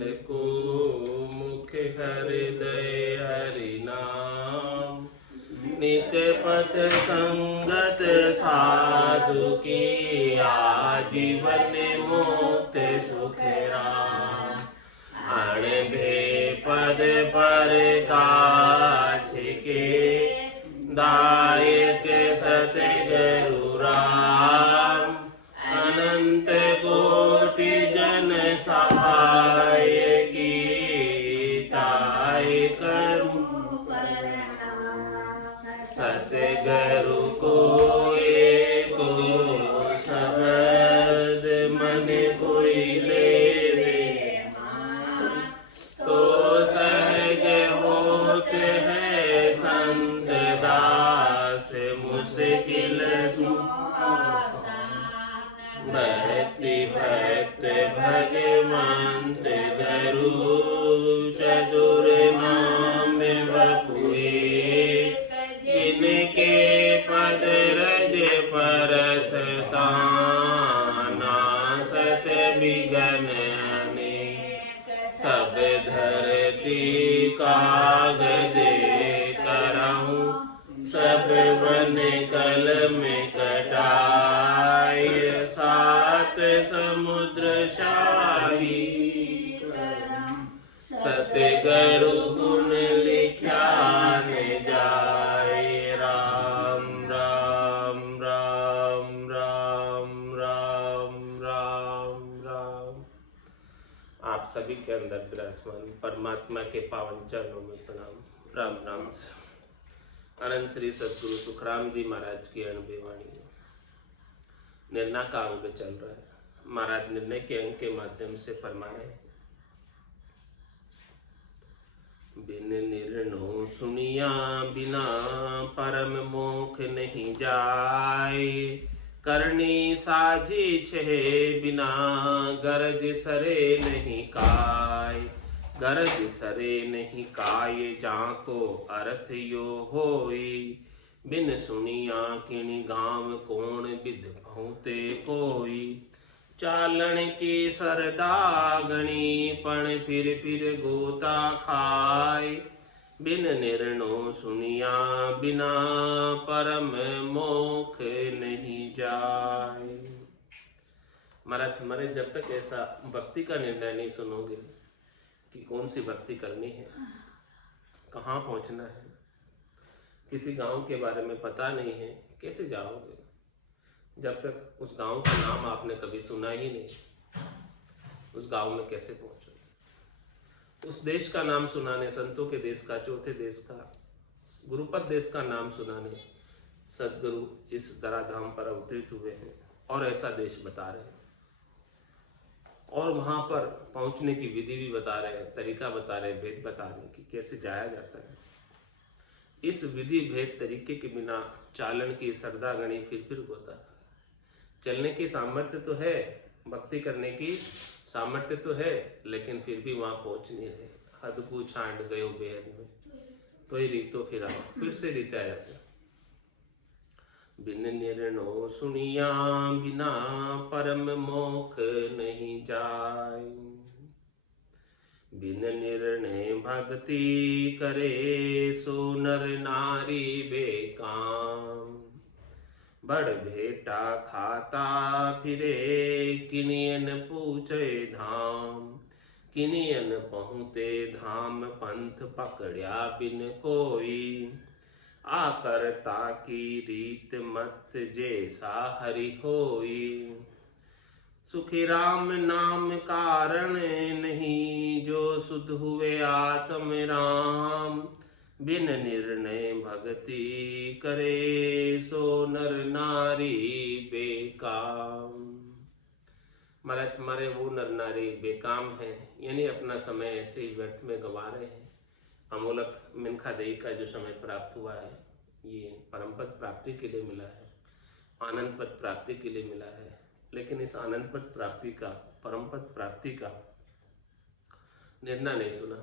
कमल को मुख हृदय हरि नाम। नित्य पथ संगत साधु की आजीवन मुक्त सुख राम। अणभे पद पर काश के दायक सतगुरु राम। अनंत कोटि जन सहाय की ताय करूं सतगुरु को एको शब्द मन कोई लेवे तो सहज होत है संत दास मुश्किल भक्ति भक्त भगवंत गुरु चतुर नाम बपुए। जिनके पद रज परस नासत विघन अनेक। सब धरती कागज करऊं सब वन कलम कटाय। सात समुद्र शाही सतगुरु गुण लिख्या न जाए। राम राम राम राम राम राम राम। आप सभी के अंदर विराजमान परमात्मा के पावन चरणों में प्रणाम। राम राम। अनंत श्री सद्गुरु सुखराम जी महाराज की अनुभवी वाणी। निर्णय का अंग चल रहा है। महाराज निर्णय के अंग के माध्यम से फरमा रहे हैं, बिन निर्णय सुनिया बिना परम मोख नहीं जाए। करनी साजिश है बिना गरज सरे नहीं काय। गरज सरे नहीं काय जाको अर्थ यो होई। बिन सुनिया किनि गाँव कौन विध बहुते कोई। चालन की सरदागणी पण फिर गोता खाय। बिन निर्णय सुनिया बिना परम मोख नहीं जाय। महाराज हमारे जब तक ऐसा भक्ति का निर्णय नहीं सुनोगे कि कौन सी भक्ति करनी है, कहाँ पहुँचना है, किसी गांव के बारे में पता नहीं है, कैसे जाओगे? जब तक उस गांव का नाम आपने कभी सुना ही नहीं, उस गांव में कैसे पहुंचोगे? उस देश का नाम सुनाने, संतों के देश का, चौथे देश का, गुरुपद देश का नाम सुनाने सदगुरु इस धराधाम पर अवतरित हुए हैं और ऐसा देश बता रहे हैं और वहां पर पहुंचने की विधि भी बता रहे हैं, तरीका बता रहे हैं, भेद बता रहे हैं कि कैसे जाया जाता है। इस विधि भेद तरीके के बिना चालन की सरदागणी फिर होता है। चलने की सामर्थ्य तो है, भक्ति करने की सामर्थ्य तो है, लेकिन फिर भी वहां पहुंच नहीं रहे। हद को छांड गयो बेहद में तो ही रीतो फिर से रीता जाता। बिन निर्णय सुनिया बिना परम मोख नहीं जाय। बिन निर्णय भक्ति करे सो नर नारी बेकाम। बड़ भेटा खाता फिरे किनियन पूछे धाम। किनियन पहुँचे धाम पंथ पकड़िया बिन कोई। आकरता की रीत मत जैसा हरि होई। सुखी राम नाम कारण नहीं जो सुध हुए आत्म राम। बिन निर्णय भक्ति करे सो नर नारी बेकाम। महाराज हमारे वो नर नारी बेकाम हैं, यानी अपना समय ऐसे ही व्यर्थ में गंवा रहे हैं। अमोलक मिनखा देही का जो समय प्राप्त हुआ है ये परम पद प्राप्ति के लिए मिला है, आनंद पद प्राप्ति के लिए मिला है। लेकिन इस आनंद पद प्राप्ति का, परम पद प्राप्ति का निर्णय नहीं सुना,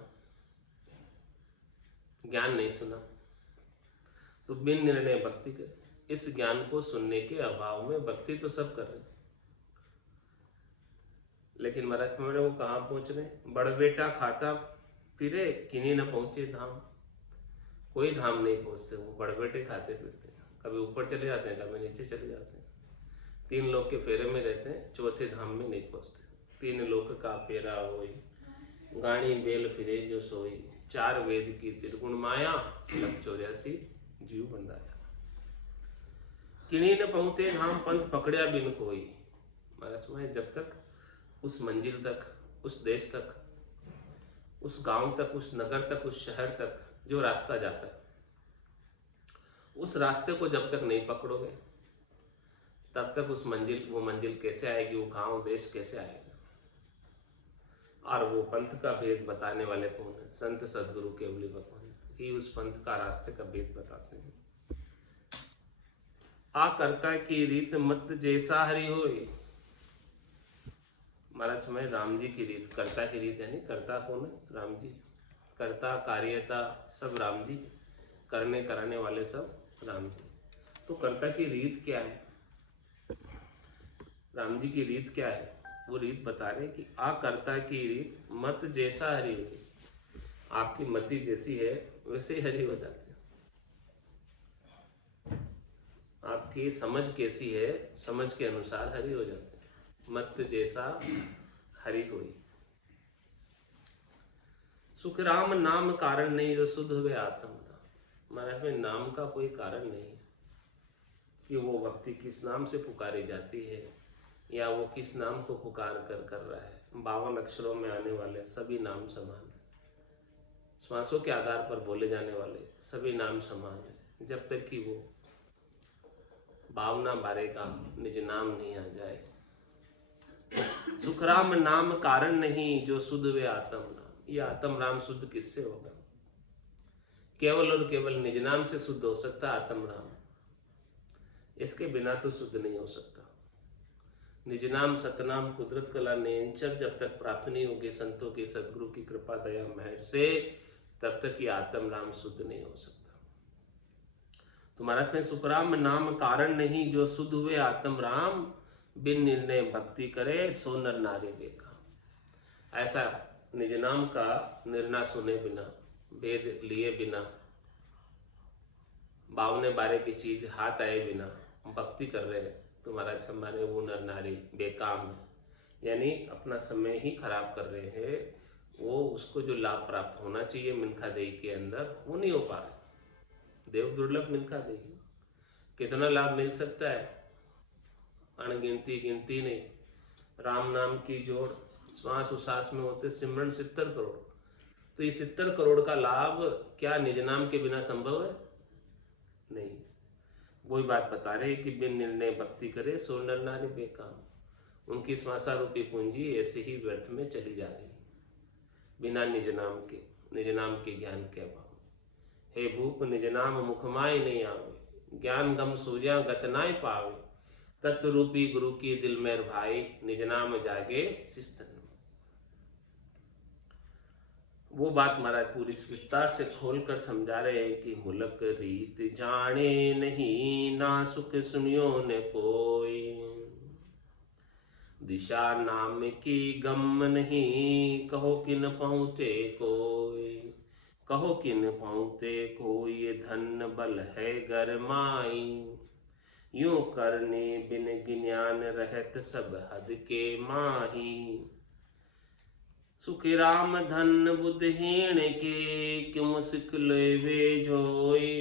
ज्ञान नहीं सुना, तो बिन निर्णय भक्ति करे। इस ज्ञान को सुनने के अभाव में भक्ति तो सब कर रहे, लेकिन महाराज मेरे वो कहाँ पहुंच रहे, बड़ बेटा खाता फिरे किन्हीं न पहुंचे धाम। कोई धाम नहीं पहुंचते, वो बड़ बेटे खाते फिरते हैं, कभी ऊपर चले जाते हैं, कभी नीचे चले जाते हैं, 3 लोक के फेरे में रहते हैं, चौथे धाम में नहीं पहुंचते। 3 लोक का फेरा होई, गाणी बेल फिरे जो सोई, 4 वेद की त्रिगुण माया, 84 जीव बंधाया। किन्हीं न पहुंचे धाम, पंथ पकड़िया बिन कोई। महाराज मैं जब तक उस मंजिल तक, उस देश तक, उस गांव तक, उस नगर तक, उस शहर तक जो रास्ता जाता है, उस रास्ते को जब तक नहीं पकड़ोगे तब तक उस मंजिल, वो मंजिल कैसे आएगी, वो गांव देश कैसे आएगा। और वो पंथ का भेद बताने वाले कौन है? संत सदगुरु केवली भगवान ही उस पंथ का रास्ते का भेद बताते हैं। आ करता की रीत मत जैसा हरि होए। महाराज मैं राम जी की रीत, कर्ता की रीत यानी कर्ता कौन है? राम जी। कर्ता कार्यता सब राम जी, करने कराने वाले सब राम जी। तो कर्ता की रीत क्या है? राम जी की रीत क्या है? वो रीत बता रहे कि आ कर्ता की रीत मत जैसा हरि होए। आपकी मति जैसी है वैसे ही हरि हो जाते हैं। आपकी समझ कैसी है, समझ के अनुसार हरि हो जाते हैं। मत जैसा हरि होई। सुख राम नाम कारण नहीं, जो शुद्ध हुए आत्म नाम। महाराज में नाम का कोई कारण नहीं है कि वो भक्ति किस नाम से पुकारी जाती है या वो किस नाम को पुकार कर रहा है। 52 अक्षरों में आने वाले सभी नाम समान है, श्वासों के आधार पर बोले जाने वाले सभी नाम समान है, जब तक कि वो भावना बारे का निज नाम नहीं आ जाए। सुखराम नाम कारण नहीं, जो शुद्ध वे आत्म नाम। ये आत्म राम शुद्ध किससे होगा? केवल और केवल निज नाम से शुद्ध हो सकता आत्म राम, इसके बिना तो शुद्ध नहीं हो सकता। निज नाम सतनाम कुदरत कला नेंचर जब तक प्राप्त नहीं होगी संतों की, सदगुरु की कृपा दया महर से, तब तक ये आत्म राम शुद्ध नहीं हो सकता। तो महाराज में सुखराम नाम कारण नहीं, जो शुद्ध हुए आत्म राम, बिन निर्णय भक्ति करे सो नर नारी देखा। ऐसा निज नाम का निर्णय सुने बिना, वेद लिए बिना, 52 बारे की चीज हाथ आए बिना भक्ति कर रहे हैं तो महाराज हमारे वो नर नारी बेकाम है, यानी अपना समय ही खराब कर रहे हैं। वो उसको जो लाभ प्राप्त होना चाहिए मिनखा देही के अंदर, वो नहीं हो पा रहे। देव दुर्लभ मिनखा देही, कितना लाभ मिल सकता है अनगिनती गिनती नहीं। राम नाम की जोड़ श्वास उसास में होते सिमरन 70 करोड़। तो ये 70 करोड़ का लाभ क्या निज नाम के बिना संभव है? नहीं। वही बात बता रहे कि बिन निर्णय भक्ति करे सो नर नारी बेकाम। उनकी श्वासा रूपी पूंजी ऐसे ही व्यर्थ में चली जा रही बिना निज नाम के ज्ञान के अभाव। हे भूप निज नाम मुखमाय नहीं आवे, ज्ञान गम सूझा गत नाय पावे, तत्व रूपी गुरु की दिल में भाई, निज नाम जागे शिस्तन। वो बात महाराज पूरी विस्तार से खोलकर समझा रहे हैं कि मुलक रीत जाने नहीं, ना सुख सुनियो न कोई, दिशा नाम की गम नहीं, कहो किन पहुँचे कोई, कहो किन पहुँचे कोई, ये धन बल है गरमाई, यूं करने बिन ज्ञान रहत सब हद के माही, सुख राम धन बुद्धहीन के, क्यों सिख लेवे जोई,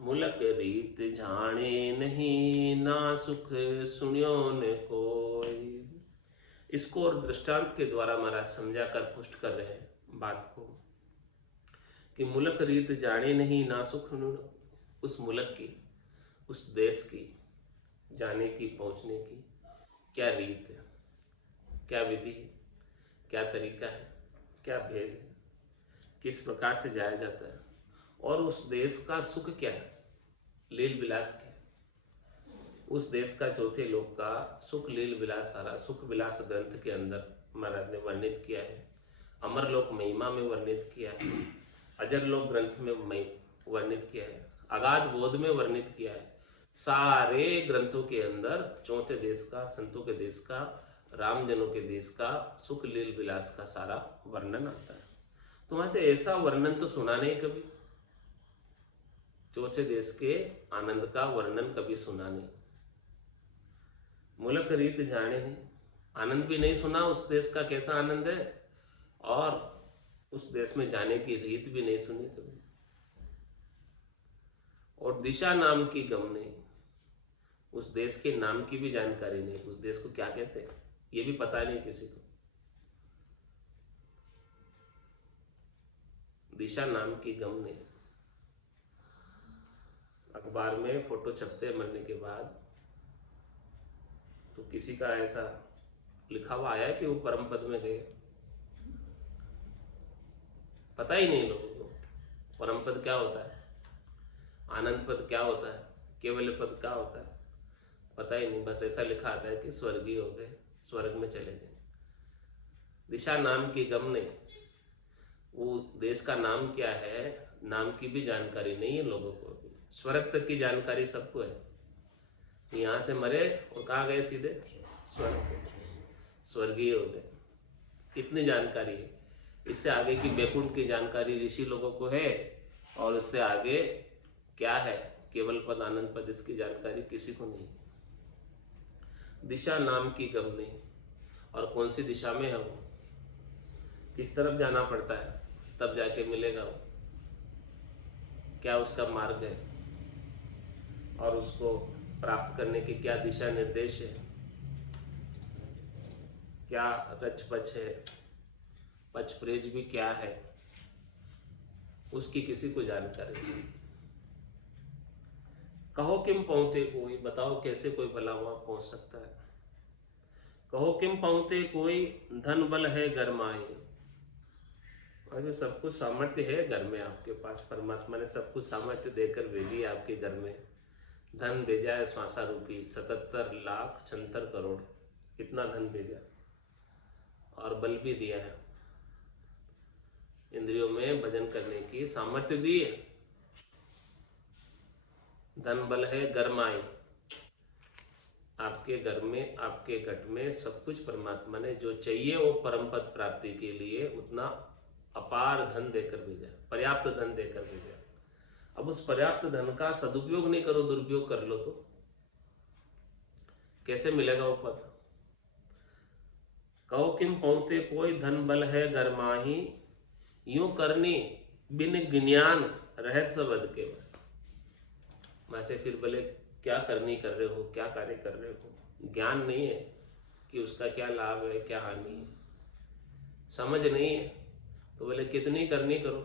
मुलक रीत जाने नहीं, ना सुख सुनियो न कोई। इसको और दृष्टांत के द्वारा महाराज समझा कर पुष्ट कर रहे हैं बात को कि मुलक रीत जाने नहीं, ना सुख। उस मुलक की, उस देश की जाने की, पहुंचने की क्या रीत है, क्या विधि है, क्या तरीका है, क्या भेद है, किस प्रकार से जाया जाता है, और उस देश का सुख क्या है, लील विलास क्या है। उस देश का चौथे लोक का सुख लील विलास सारा सुख विलास ग्रंथ के अंदर महाराज ने वर्णित किया है। अमर लोक महिमा में वर्णित किया है, अजर लोक ग्रंथ में वर्णित किया है, अगाध बोध में वर्णित किया है। सारे ग्रंथों के अंदर चौथे देश का, संतों के देश का राम जनों के देश का सुख लील विलास का सारा वर्णन आता है। तो वहां से ऐसा वर्णन तो सुना नहीं कभी, चौथे देश के आनंद का वर्णन कभी सुना नहीं, मुलक रीत जाने नहीं, आनंद भी नहीं सुना उस देश का कैसा आनंद है, और उस देश में जाने की रीत भी नहीं सुनी कभी। और दिशा नाम की गम नहीं, उस देश के नाम की भी जानकारी नहीं, उस देश को क्या कहते हैं ये भी पता नहीं किसी को। दिशा नाम की गम नहीं। अखबार में फोटो छपते मरने के बाद, तो किसी का ऐसा लिखा हुआ आया है कि वो परम पद में गए, पता ही नहीं लोगों को परम पद क्या होता है, आनंद पद क्या होता है, केवल पद क्या होता है, पता ही नहीं। बस ऐसा लिखा आता है कि स्वर्गीय हो गए, स्वर्ग में चले गए। दिशा नाम की गम नहीं, वो देश का नाम क्या है नाम की भी जानकारी नहीं है लोगों को। स्वर्ग तक की जानकारी सबको है, यहाँ से मरे और कहाँ गए, सीधे स्वर्ग, स्वर्गीय हो गए, इतनी जानकारी है। इससे आगे की बैकुंठ की जानकारी ऋषि लोगों को है, और इससे आगे क्या है केवल पद आनंद पद, इसकी जानकारी किसी को नहीं। दिशा नाम की गम नहीं, और कौन सी दिशा में है वो, किस तरफ जाना पड़ता है तब जाके मिलेगा वो, क्या उसका मार्ग है, और उसको प्राप्त करने की क्या दिशा निर्देश है, क्या रच पच है, पच प्रेज भी क्या है, उसकी किसी को जानकारी नहीं। कहो किम पहुंचे कोई, बताओ कैसे कोई भला वहां पहुंच सकता है। कहो किम पहुंचे कोई, धन बल है घर माए, अरे सब कुछ सामर्थ्य है घर में आपके पास, परमात्मा ने सब कुछ सामर्थ्य देकर भेजी है आपके घर में। धन भेजा है श्वासा रूपी 77,76,00,000 करोड़, इतना धन भेजा, और बल भी दिया है, इंद्रियों में भजन करने की सामर्थ्य दी है। धन बल है गरमाई, आपके घर में आपके घट में सब कुछ परमात्मा ने जो चाहिए वो परम पद प्राप्ति के लिए उतना अपार धन देकर भेजा, पर्याप्त धन देकर भेजा। अब उस पर्याप्त धन का सदुपयोग नहीं करो, दुरुपयोग कर लो तो कैसे मिलेगा वो पद। कहो किम पहुंचे कोई, धन बल है घर माही, यूं करनी बिन ज्ञान रहत सबद के। वैसे फिर बोले क्या करनी कर रहे हो, क्या कार्य कर रहे हो, ज्ञान नहीं है कि उसका क्या लाभ है क्या हानि है, समझ नहीं है, तो बोले कितनी करनी करो।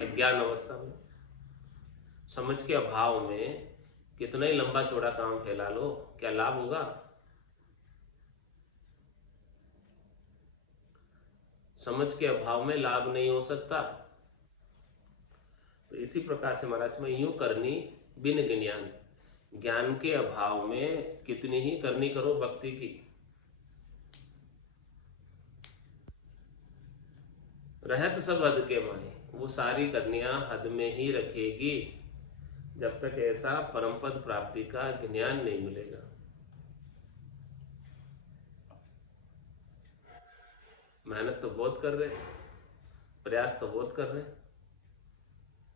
अज्ञान अवस्था में, समझ के अभाव में कितना ही लंबा चौड़ा काम फैला लो, क्या लाभ होगा। समझ के अभाव में लाभ नहीं हो सकता। तो इसी प्रकार से महाराज में यूं करनी बिन ज्ञान, ज्ञान के अभाव में कितनी ही करनी करो भक्ति की, रहत सब हद के माए, वो सारी करनियां हद में ही रखेगी जब तक ऐसा परम पद प्राप्ति का ज्ञान नहीं मिलेगा। मेहनत तो बहुत कर रहे, प्रयास तो बहुत कर रहे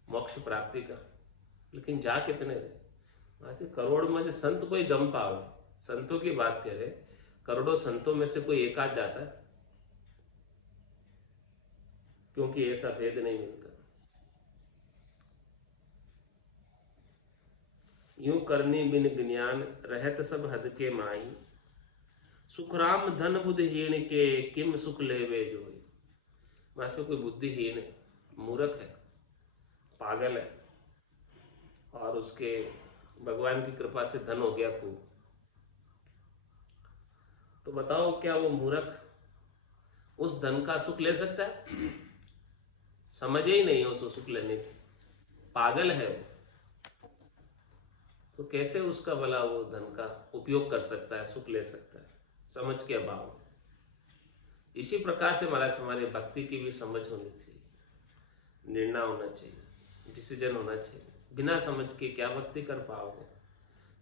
मोक्ष प्राप्ति का, लेकिन जा कितने रहे। करोड़ में जो संत कोई गम पावे, संतों की बात कह रहे, करोड़ों संतों में से कोई एक आध जाता है, क्योंकि ऐसा भेद नहीं मिलता। यूं करनी बिन ज्ञान रहत सब हद के माई, सुखराम धन बुद्धिहीन के किम सुख लेवे जोई। मास्टर कोई बुद्धिहीन है, मूर्ख है, पागल है, और उसके भगवान की कृपा से धन हो गया खूब, तो बताओ क्या वो मूर्ख उस धन का सुख ले सकता है? समझ ही नहीं है उसको सुख लेने की, पागल है वो, तो कैसे उसका भला वो धन का उपयोग कर सकता है, सुख ले सकता है, समझ के अभाव। इसी प्रकार से महाराज हमारे भक्ति की भी समझ होनी चाहिए, निर्णय होना चाहिए, डिसीजन होना चाहिए। बिना समझ के क्या भक्ति कर पाओगे।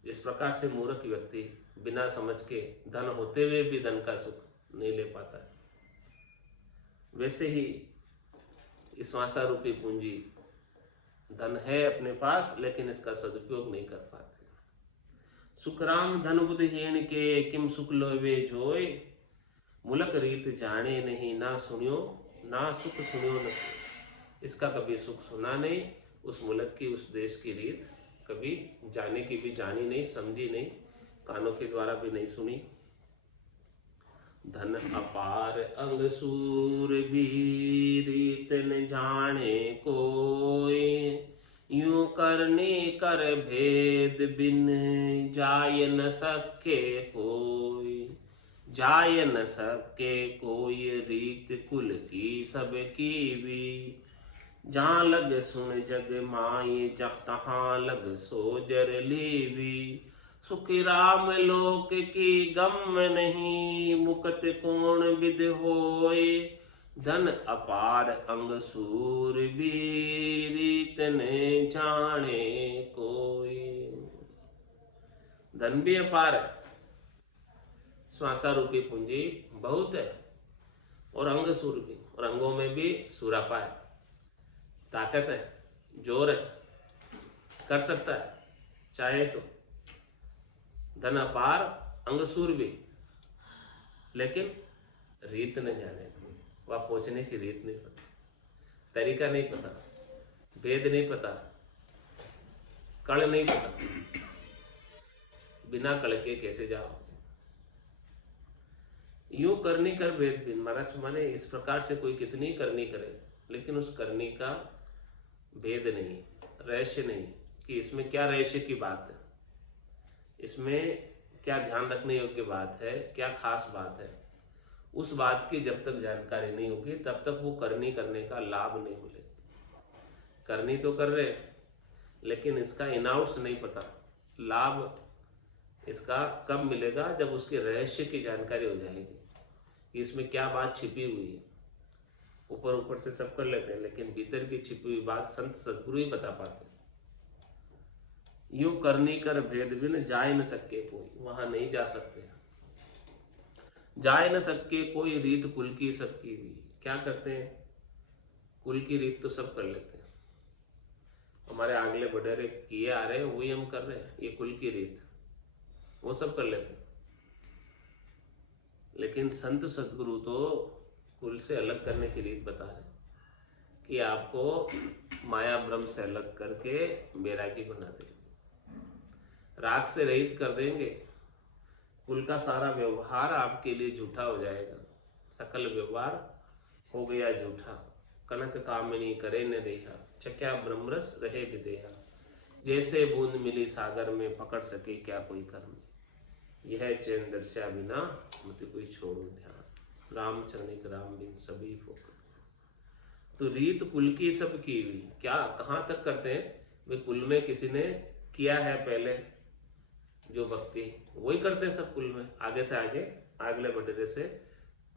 जिस प्रकार से मूर्ख व्यक्ति बिना समझ के, धन होते हुए भी धन का सुख नहीं ले पाता है। वैसे ही श्वासा रूपी पूंजी, धन है अपने पास लेकिन इसका सदुपयोग नहीं कर पाते। सुखराम धन बुद्धिहीन के, किम सुख लोवे जोय, मुलक रीत जाने नहीं, ना सुनियो ना सुख सुनियो न। इसका कभी सुख सुना नहीं, उस मुल्क की, उस देश की रीत कभी जाने की भी जानी नहीं, समझी नहीं, कानों के द्वारा भी नहीं सुनी। धन अपार अंग सूर भी, रीत न जाने कोई, यूं करने कर भेद बिन, जाय न सके कोई। जाय न सके कोई, रीत कुल की सबकी भी, जहाँ लग सुन जग माई, जब तहाँ लग सोजर लीवी। सुखी राम लोक की गम नहीं, मुकत कोण विद होय, धन अपार अंग सूर भी, रीत ने जाने कोई। धन भी अपार है, श्वासा रूपी पूंजी बहुत है, और अंग सूर भी, और अंगों में भी सूरापा है, ताकत है, जोर है, कर सकता है चाहे तो। धन अपार अंग सूर भी, लेकिन रीत न जाने, वह पहुंचने की रीत नहीं पता, तरीका नहीं पता, भेद नहीं पता, कण नहीं पता। बिना कण के कैसे जाओ। यूं करनी कर भेद बिन, महाराज माने इस प्रकार से कोई कितनी करनी करे, लेकिन उस करनी का भेद नहीं, रहस्य नहीं, कि इसमें क्या रहस्य की बात है, इसमें क्या ध्यान रखने योग्य बात है, क्या खास बात है। उस बात की जब तक जानकारी नहीं होगी तब तक वो करनी करने का लाभ नहीं मिलेगा। करनी तो कर रहे लेकिन इसका इन आउट्स नहीं पता, लाभ इसका कब मिलेगा, जब उसके रहस्य की जानकारी हो जाएगी कि इसमें क्या बात छिपी हुई है। ऊपर ऊपर से सब कर लेते हैं, लेकिन भीतर की छिपी हुई बात संत सद्गुरु ही बता पाते हैं। यूं करनी कर भेद बिन, जाय न सके कोई, वहां नहीं जा सकते। जाय न सके कोई, रीत कुल की सबकी भी। क्या करते हैं, कुल की रीत तो सब कर लेते हैं, हमारे आगले बडेरे किए आ रहे हैं वही हम कर रहे हैं, ये कुल की रीत वो सब कर लेते हैं। लेकिन संत सद्गुरु तो कुल से अलग करने की रीत बता रहे कि आपको माया भ्रम से अलग करके बैरागी बना देंगे, राग से रहित कर देंगे। कुल का सारा व्यवहार आपके लिए झूठा हो जाएगा, सकल व्यवहार हो गया झूठा। कनक कामिनी करे न रेहा, चक्या ब्रह्मरस रहे विदेहा। जैसे बूंद मिली सागर में, पकड़ सके क्या कोई कर्म। यह चैन दर्शा बिना, मत कोई छोड़ो ध्यान। रामचरणिक राम बिन सभी फोकट। तो रीत कुल की सब की हुई, क्या कहाँ तक करते हैं वे, कुल में किसी ने किया है पहले जो भक्ति, वही करते हैं सब कुल में। आगे से आगे, अगले बटेरे से,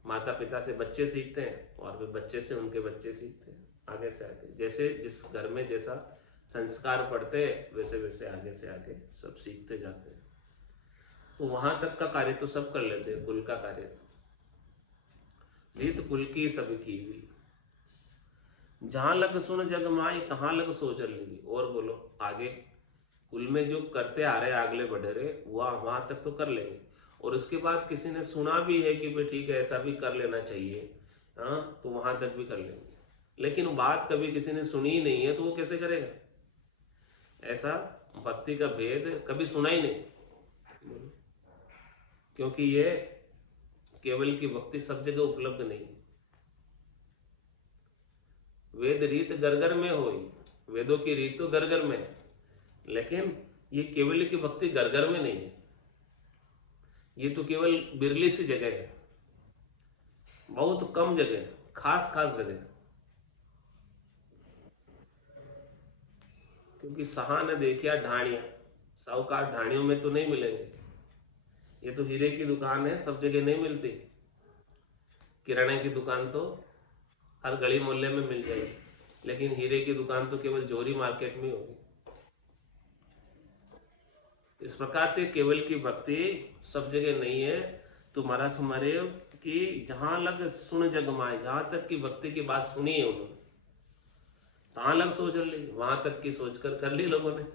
माता पिता से बच्चे सीखते हैं, और फिर बच्चे से उनके बच्चे सीखते हैं, आगे से आगे। जैसे जिस घर में जैसा संस्कार पड़ते हैं वैसे वैसे आगे से आगे सब सीखते जाते हैं। तो वहां तक का कार्य तो सब कर लेते हैं, कुल का कार्य तो। रीत कुल की सब की हुई, जहां लग सुन जग माई, तहां लग सोचर ली। और बोलो आगे, कुल में जो करते आ रहे अगले बडेरे वहां तक तो कर लेंगे, और उसके बाद किसी ने सुना भी है कि भाई ठीक है ऐसा भी कर लेना चाहिए, हाँ, तो वहां तक भी कर लेंगे। लेकिन बात कभी किसी ने सुनी ही नहीं है तो वो कैसे करेगा। ऐसा भक्ति का भेद कभी सुना ही नहीं, क्योंकि ये केवल की भक्ति सब जगह उपलब्ध नहीं है। वेद रीत गरगर में होई, वेदों की रीत तो गरगर में है, लेकिन ये केवल की भक्ति गरगर में नहीं है। ये तो केवल बिरली सी जगह है, बहुत कम जगह, खास खास जगह। क्योंकि सहा न देखिया ढाणिया, साहूकार ढाणियों में तो नहीं मिलेंगे। ये तो हीरे की दुकान है, सब जगह नहीं मिलती। किराने की दुकान तो हर गली मोहल्ले में मिल जाएगी, लेकिन हीरे की दुकान तो केवल जोरी मार्केट में होगी। इस प्रकार से केवल की भक्ति सब जगह नहीं है। तुम्हारा हमारे कि जहां लग सुन जग माए, जहां तक की भक्ति की बात सुनी है उन्होंने, तहां लग सोच ली, वहां तक की सोचकर कर ली लोगों ने,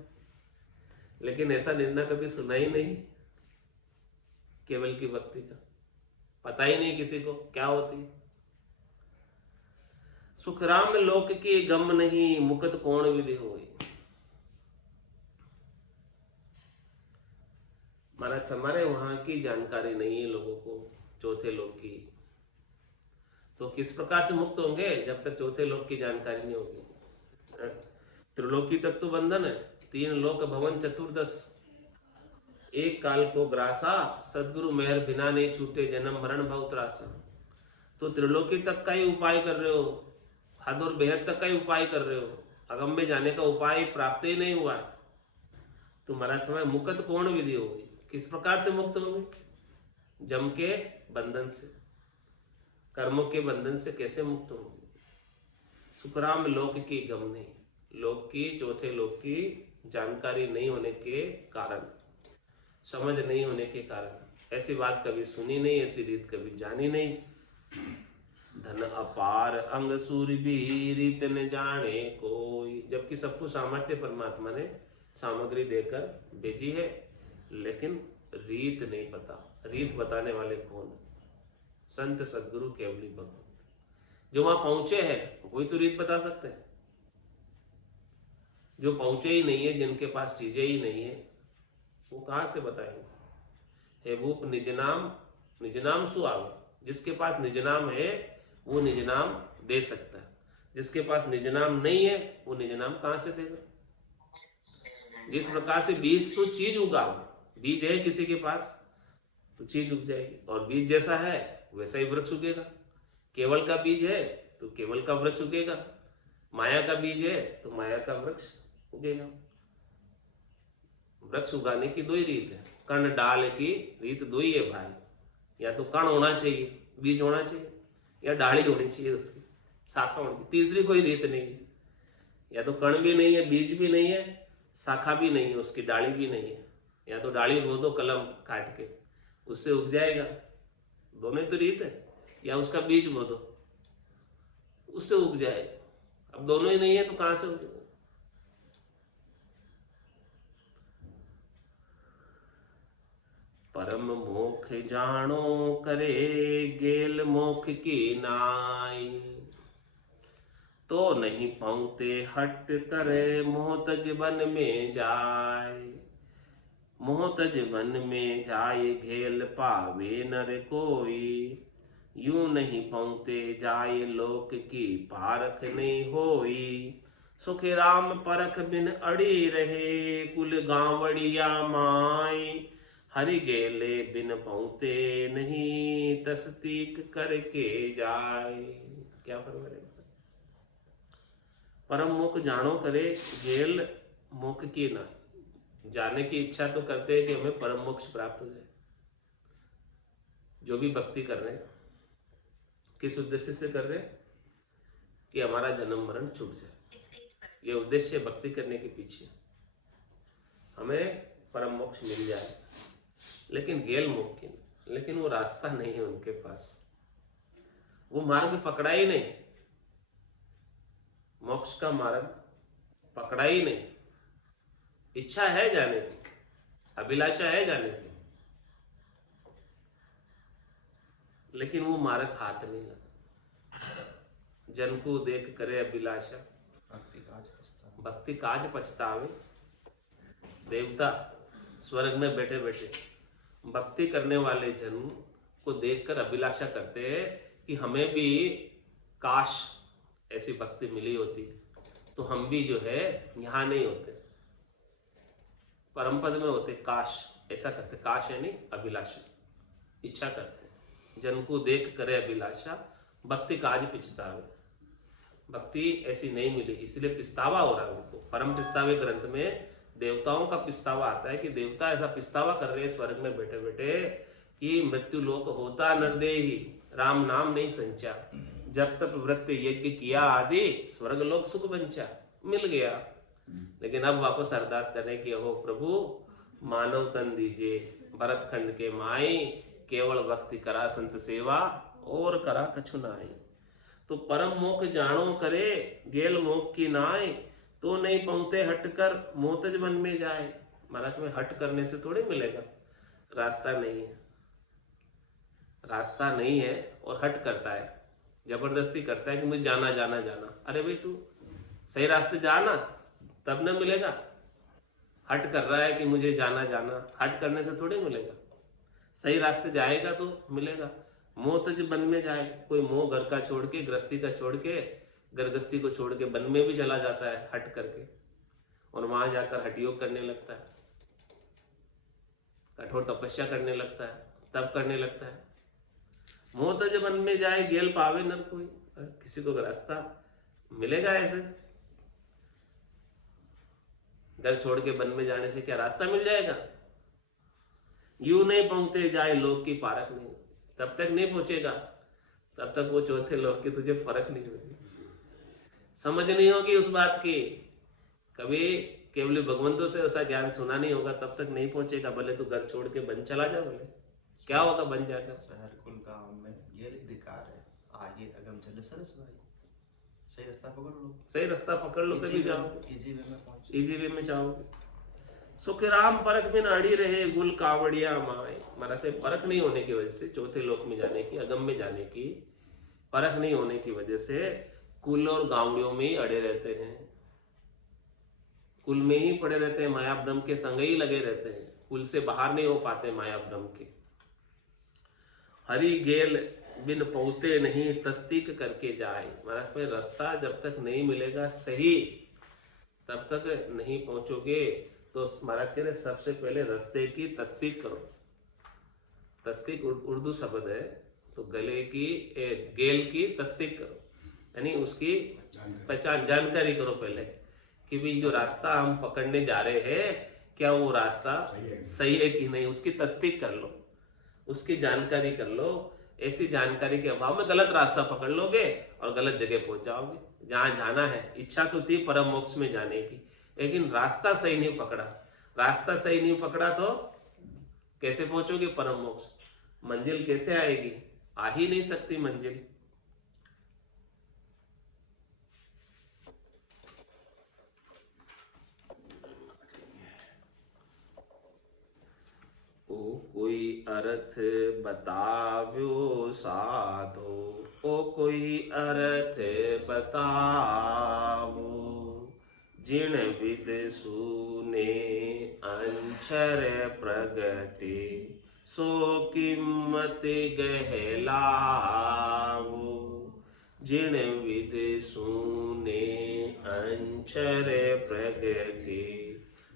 लेकिन ऐसा निर्णय कभी सुना ही नहीं केवल की भक्ति का। पता ही नहीं किसी को क्या होती है। सुख राम लोक की गम नहीं, मुकत कौन विधि होई। महाराज हमारे वहां की जानकारी नहीं है लोगों को, चौथे लोक की। तो किस प्रकार से मुक्त होंगे जब तक चौथे लोक की जानकारी नहीं होगी। त्रिलोकी तक तो बंधन है, 3 लोक भवन चतुर्दश, एक काल को ग्रासा, सदगुरु मेहर बिना नहीं छूटे, जन्म मरण भव त्रासा। तो त्रिलोकी तक का ही उपाय कर रहे हो, हद और बेहद तक का ही उपाय कर रहे हो, अगम में जाने का उपाय प्राप्त ही नहीं हुआ। तो महाराज समय मुकत कौन विधि होगी, किस प्रकार से मुक्त होंगे? जम के बंधन से, कर्मों के बंधन से कैसे मुक्त होंगे? सुखराम लोक की गम नहीं, लोक की, चौथे लोक की जानकारी नहीं होने के कारण, समझ नहीं होने के कारण, ऐसी बात कभी सुनी नहीं, ऐसी रीत कभी जानी नहीं। धन अपार अंग सूरबीर रीत न जाने कोई, जबकि सबको सामर्थ्य परमात्मा ने सामग्री देकर भेजी है, लेकिन रीत नहीं पता। रीत बताने वाले कौन? संत सदगुरु केवली भगवत। जो वहां पहुंचे हैं वही तो रीत बता सकते हैं। जो पहुंचे ही नहीं है, जिनके पास चीजें ही नहीं है, वो कहां से बताएंगे? हे भूप निज नाम सुआवे, जिसके पास निज नाम है वो निज नाम दे सकता है, जिसके पास निज नाम नहीं है वो निज नाम कहां से देगा? जिस प्रकार से बीज सो चीज उगाओ, बीज है किसी के पास तो चीज उग जाएगी, और बीज जैसा है वैसा ही वृक्ष उगेगा। केवल का बीज है तो केवल का वृक्ष उगेगा, माया का बीज है तो माया का वृक्ष उगेगा। वृक्ष उगाने की 2 ही रीत है, कण डाल की रीत 2 ही है भाई। या तो कण होना चाहिए, बीज होना चाहिए, या डाली होनी चाहिए, उसकी शाखा होनी चाहिए, तीसरी कोई रीत नहीं है। या तो कण भी नहीं है, बीज भी नहीं है, शाखा भी नहीं है, उसकी डाली भी नहीं है। या तो डाली बो दो कलम काट के, उससे उग जाएगा, दोनों ही तो रीत है। या उसका बीज बो दो, उससे उग जाएगा। अब दोनों ही नहीं है तो कहां से उगेगा? परम मोख जानो करे गेल मोख की नाई, तो नहीं पाऊते हट करे मोहतज वन में जाए। मोहतज वन में जाए घेल पावे नर कोई, यूं नहीं पाऊते जाए लोक की पारख नहीं होई। सुख राम परख बिन अड़ी रहे कुल गांवड़िया माई, हरि गेले बिन पहुँते नहीं तस्दीक करके जाए। क्या फरमाया? परम मुख जानो करे गेल मुख की ना, जाने की इच्छा तो करते हैं कि हमें परम मोक्ष प्राप्त हो जाए। जो भी भक्ति कर रहे हैं किस उद्देश्य से कर रहे हैं? कि हमारा जन्म मरण छूट जाए। ये उद्देश्य भक्ति करने के पीछे, हमें परम मोक्ष मिल जाए। लेकिन गेल मुख की, लेकिन वो रास्ता नहीं है उनके पास, वो मार्ग पकड़ा ही नहीं, मोक्ष का मार्ग पकड़ा ही नहीं। इच्छा है जाने की, अभिलाषा है जाने की, लेकिन वो मार्ग हाथ नहीं लगा। जन को देख करे अभिलाषा, भक्ति काज पछतावे। देवता स्वर्ग में बैठे बैठे भक्ति करने वाले जन को देखकर अभिलाषा करते हैं कि हमें भी काश ऐसी भक्ति मिली होती तो हम भी जो है यहाँ नहीं होते, परम पद में होते। काश ऐसा करते, काश यानी अभिलाषा, इच्छा करते। जन को देख करे अभिलाषा, भक्ति काज पिछतावे। भक्ति ऐसी नहीं मिली, इसलिए पिछतावा हो रहा है उनको। परम पिछतावे ग्रंथ में देवताओं का पिछतावा आता है कि देवता ऐसा पिछतावा कर रहे हैं स्वर्ग में बैठे बैठे कि मृत्यु लोक होता नरदेही, राम नाम नहीं संचा, जब तक व्रत यज्ञ किया आदि स्वर्ग लोक सुख बंचा, मिल गया। लेकिन अब वापस अरदास करने की, हो प्रभु मानव तन दीजिए भरत खंड के माई, केवल भक्ति करा संत सेवा, और करा कछु नाई। तो परम मोख जानो करे, गेल मोख की नाय, तो नहीं पहुंचे हट कर मोतज मन में जाए। महाराज में हट करने से थोड़ी मिलेगा, रास्ता नहीं है, रास्ता नहीं है और हट करता है, जबरदस्ती करता है कि मुझे जाना जाना जाना। अरे भाई तू सही रास्ते जाना, तब न मिलेगा। हट कर रहा है कि मुझे जाना जाना, हट करने से थोड़ी मिलेगा। सही रास्ते जाएगा तो मिलेगा। मोतज वन में जाए, कोई मोह घर का छोड़ के, गृहस्थी का छोड़ के, गृहस्थी को छोड़ के वन में भी चला जाता है हट करके, और वहां जाकर हठ योग करने लगता है, कठोर तपस्या करने लगता है, तब करने लगता है। मोतज वन में जाए गेल पावे नर कोई। किसी को रास्ता मिलेगा ऐसे? घर छोड़ के वन में जाने से क्या रास्ता मिल जाएगा? यूं नहीं पहुंचते जाए लोग की पारक नहीं, तब तक नहीं पहुंचेगा, तब तक वो चौथे लोग की तुझे फर्क नहीं होगी, समझ नहीं होगी उस बात की। कभी केवल भगवंतों से ऐसा ज्ञान सुना नहीं होगा, तब तक नहीं पहुंचेगा। भले तू घर छोड़ के बन चला जा, भले क्या होगा बन जाकर। शहर कुल गांव में ये अधिकार है, आगे अगम चले सरस भाई, सही रास्ता पकड़ लो, सही रास्ता पकड़ लो तभी जाओगे, इजी वे में पहुंचो, इजी वे में जाओगे। सुख राम परख में अड़ी रहे गुल कावड़िया माए। महाराज परख नहीं होने की वजह से, चौथे लोक में जाने की, अगम में जाने की परख नहीं होने की वजह से कुल और गावड़ियों में ही अड़े रहते हैं, कुल में ही पड़े रहते हैं, माया ब्रह्म के संग ही लगे रहते हैं, कुल से बाहर नहीं हो पाते माया ब्रह्म के। हरि गेल बिन पहुते नहीं तस्दीक करके जाए। महाराज में रास्ता जब तक नहीं मिलेगा सही, तब तक नहीं पहुंचोगे। तो महाराज कह रहे सबसे पहले रास्ते की तस्दीक करो। तस्दीक उर्दू शब्द है, तो गले की गेल की तस्दीक करो, यानी उसकी पहचान जानकारी करो पहले कि भाई जो रास्ता हम पकड़ने जा रहे हैं, क्या वो रास्ता सही है कि नहीं, उसकी तस्दीक कर लो, उसकी जानकारी कर लो। ऐसी जानकारी के अभाव में गलत रास्ता पकड़ लोगे और गलत जगह पहुंच जाओगे। जहां जाना है, इच्छा तो थी परम मोक्ष में जाने की, लेकिन रास्ता सही नहीं पकड़ा। रास्ता सही नहीं पकड़ा तो कैसे पहुंचोगे परम मोक्ष? मंजिल कैसे आएगी? आ ही नहीं सकती मंजिल। ओ कोई अर्थ बताव्यो साधो, ओ कोई अर्थ बतावो, जिण विद सुने अंचर प्रगटे, सो कीमत गहलावो, जिण विद सुने अंचर प्रगटे,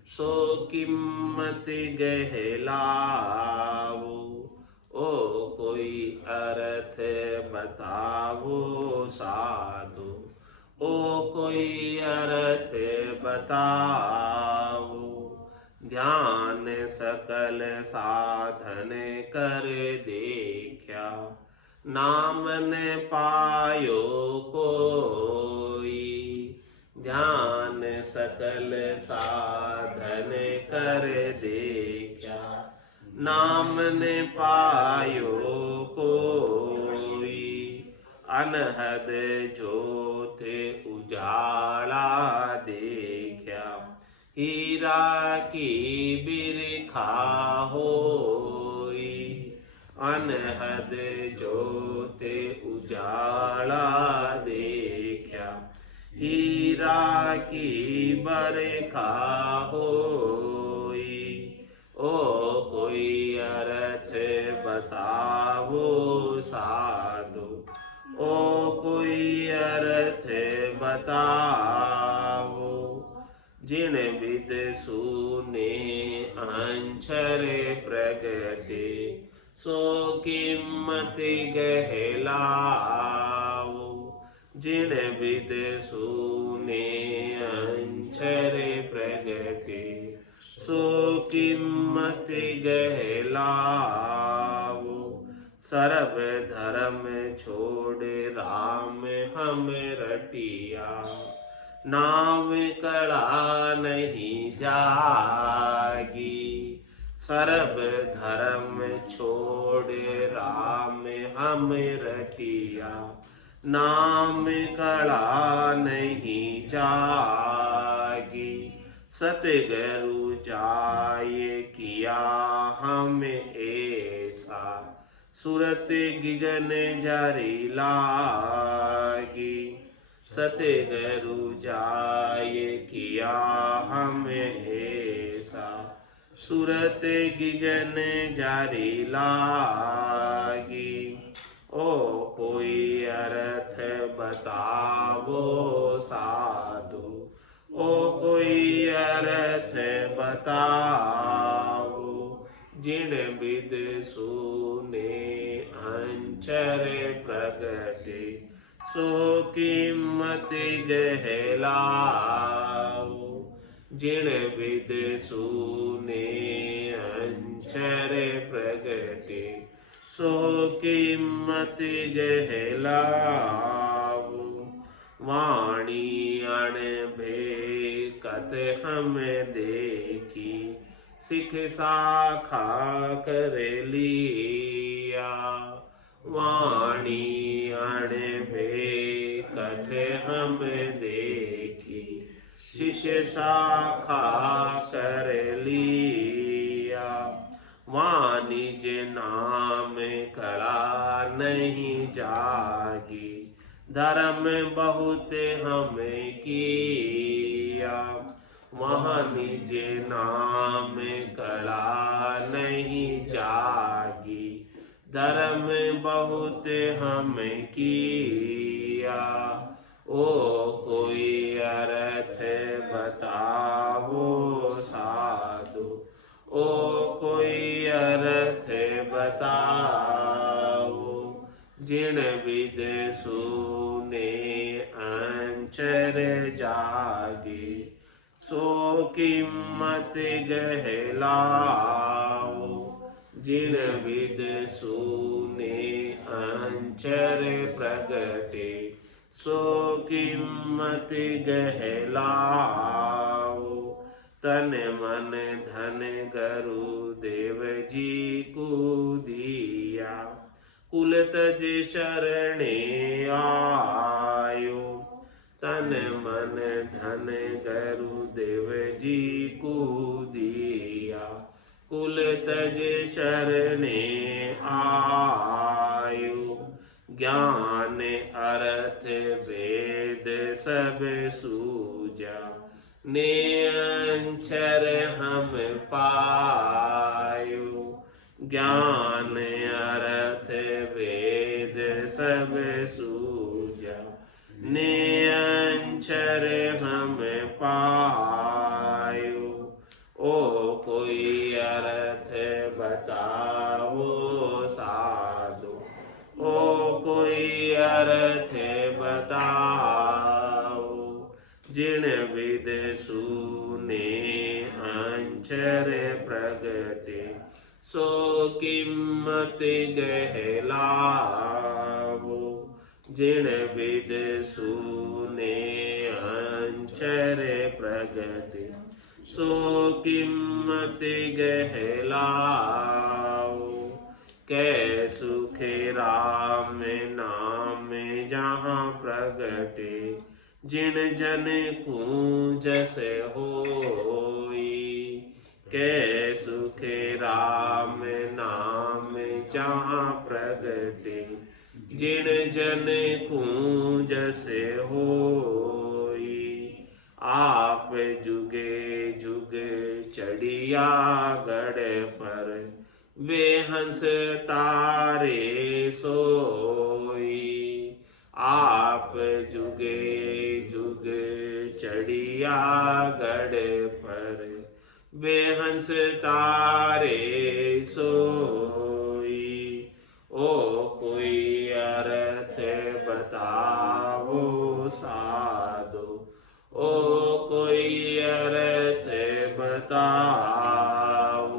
सो कीमत गहलावो। ओ कोई अर्थ बतावो साधु, ओ कोई अर्थ बताओ, ध्यान सकल साधन कर देखा, नाम न पायो कोई। ध्यान सकल साधन कर देखा, नाम न पायो कोई। अनहद ज्योत उजाला देखा, हीरा की बिरखा होई। अनहद ज्योत उजाला देखा, हीरा की बरखा होई। ओ कोई अर्थ बतावो साधु, ओ कोई अर्थ बतावो, जिण विद सुने अंचर प्रगटे, सो कीमत गहलावो। जिण विद सुने अंचर प्रगटे, सो कीमत गहलावो। सर्व धर्म छोड़ राम हम रटिया, नाम कड़ा नहीं जागी। सर्ब धर्म छोड़ राम हम रटिया, नाम कला नहीं जागी। सतगुरु जाय किया हम ऐसा, सुरत गिगन जारी लागी। सतगुरु जाय किया हम ऐसा, सुरत गिगन जारी लागी। ओ कोई अर्थ बतावो साधु, ओ कोई अर्थ बताओ। जिन विद सुने अंचर प्रगटे, सो कीमत गहलाओ। जिन विद सुने अंचर प्रगटे, सो कीमत गहलाओ। वाणी अणभे कत हम देखी, सिख साखा कर लिया। वाणी अणभे कथ हम देखी, शिष्य शाखा कर लिया। वाणिज नाम कला नहीं जागी, धर्म बहुत हमें किया। वहाँ निज नाम कला नहीं जागी, धर्म बहुत हमें किया। ओ कोई अर्थ बताओ साधु, ओ कोई अर्थ बताओ। जिन विद सुने अंचर जागे, सो कीमत गहलाओ। जिन विद सुने अंचर प्रगटे, सो कीमत गहलाओ। तन मन धन गुरु देव जी को दिया, कुल तज शरणे आयो। तन मन धन गुरुदेव जी को दिया, कुल तज शरणे आयो। ज्ञान अर्थ वेद सब सूझा, ने अंचर हम पायो। ज्ञान अर्थ वेद सब सूझा, ने अंचर हम पायो। ओ कोई अर्थ बताओ साधु, ओ कोई अर्थ बताओ। जिन विद सुने अंचर प्रगटे, सो कीमत गहलाओ। जिन विद सुने अंचर प्रगटे, सो कीमत गहलाओ। कै सुख राम नाम जहाँ प्रगटे, जिन जन पूजस होई। कै सुख राम नाम जहाँ प्रगटे, जिन जन पूजस होई। आप जुगे जुग चढ़िया गढ़ पर, वे हंस तारे सोई। आप जुगे जुग चढ़िया गढ़ पर, वे हंस तारे सोई। ओ कोई अर्थ बताओ साधु, ओ कोई अर्थ बताओ।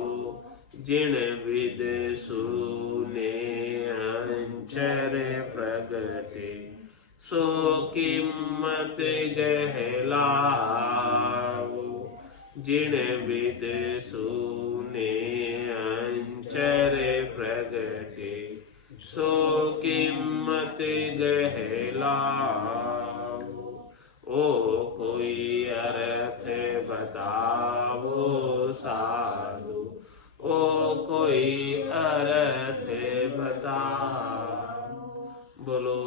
जिन विद सुने अंचर प्रगटे, सो कीमत गहलाओ। जिन विद सुने चेहरे प्रगटे सो कीमत गहला ओ कोई अर्थ बताओ साधु ओ कोई अर्थ बता बोलो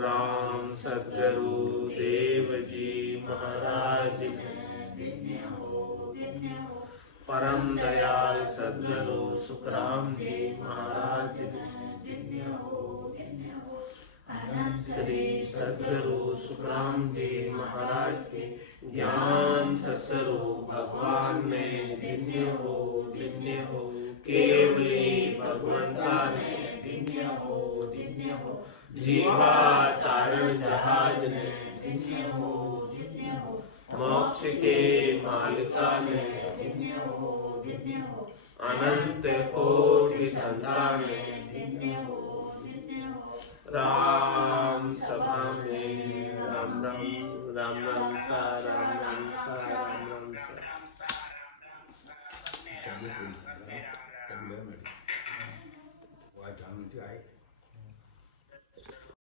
राम सद्गुरु देव जी महाराज परम दयाल सद्गुरु सुखराम जी महाराज श्री सद्गुरु सुखराम जी महाराज के ज्ञान ससरु भगवान ने दिव्य हो केवली भगवंता ने दिव्य हो जीवा तारण जहाज ने दिव्य हो मोक्ष के मालिका ने अनंत कोटि संतान ने राम सभा में राम राम राम राम सा राम राम सा राम राम सा Why don't you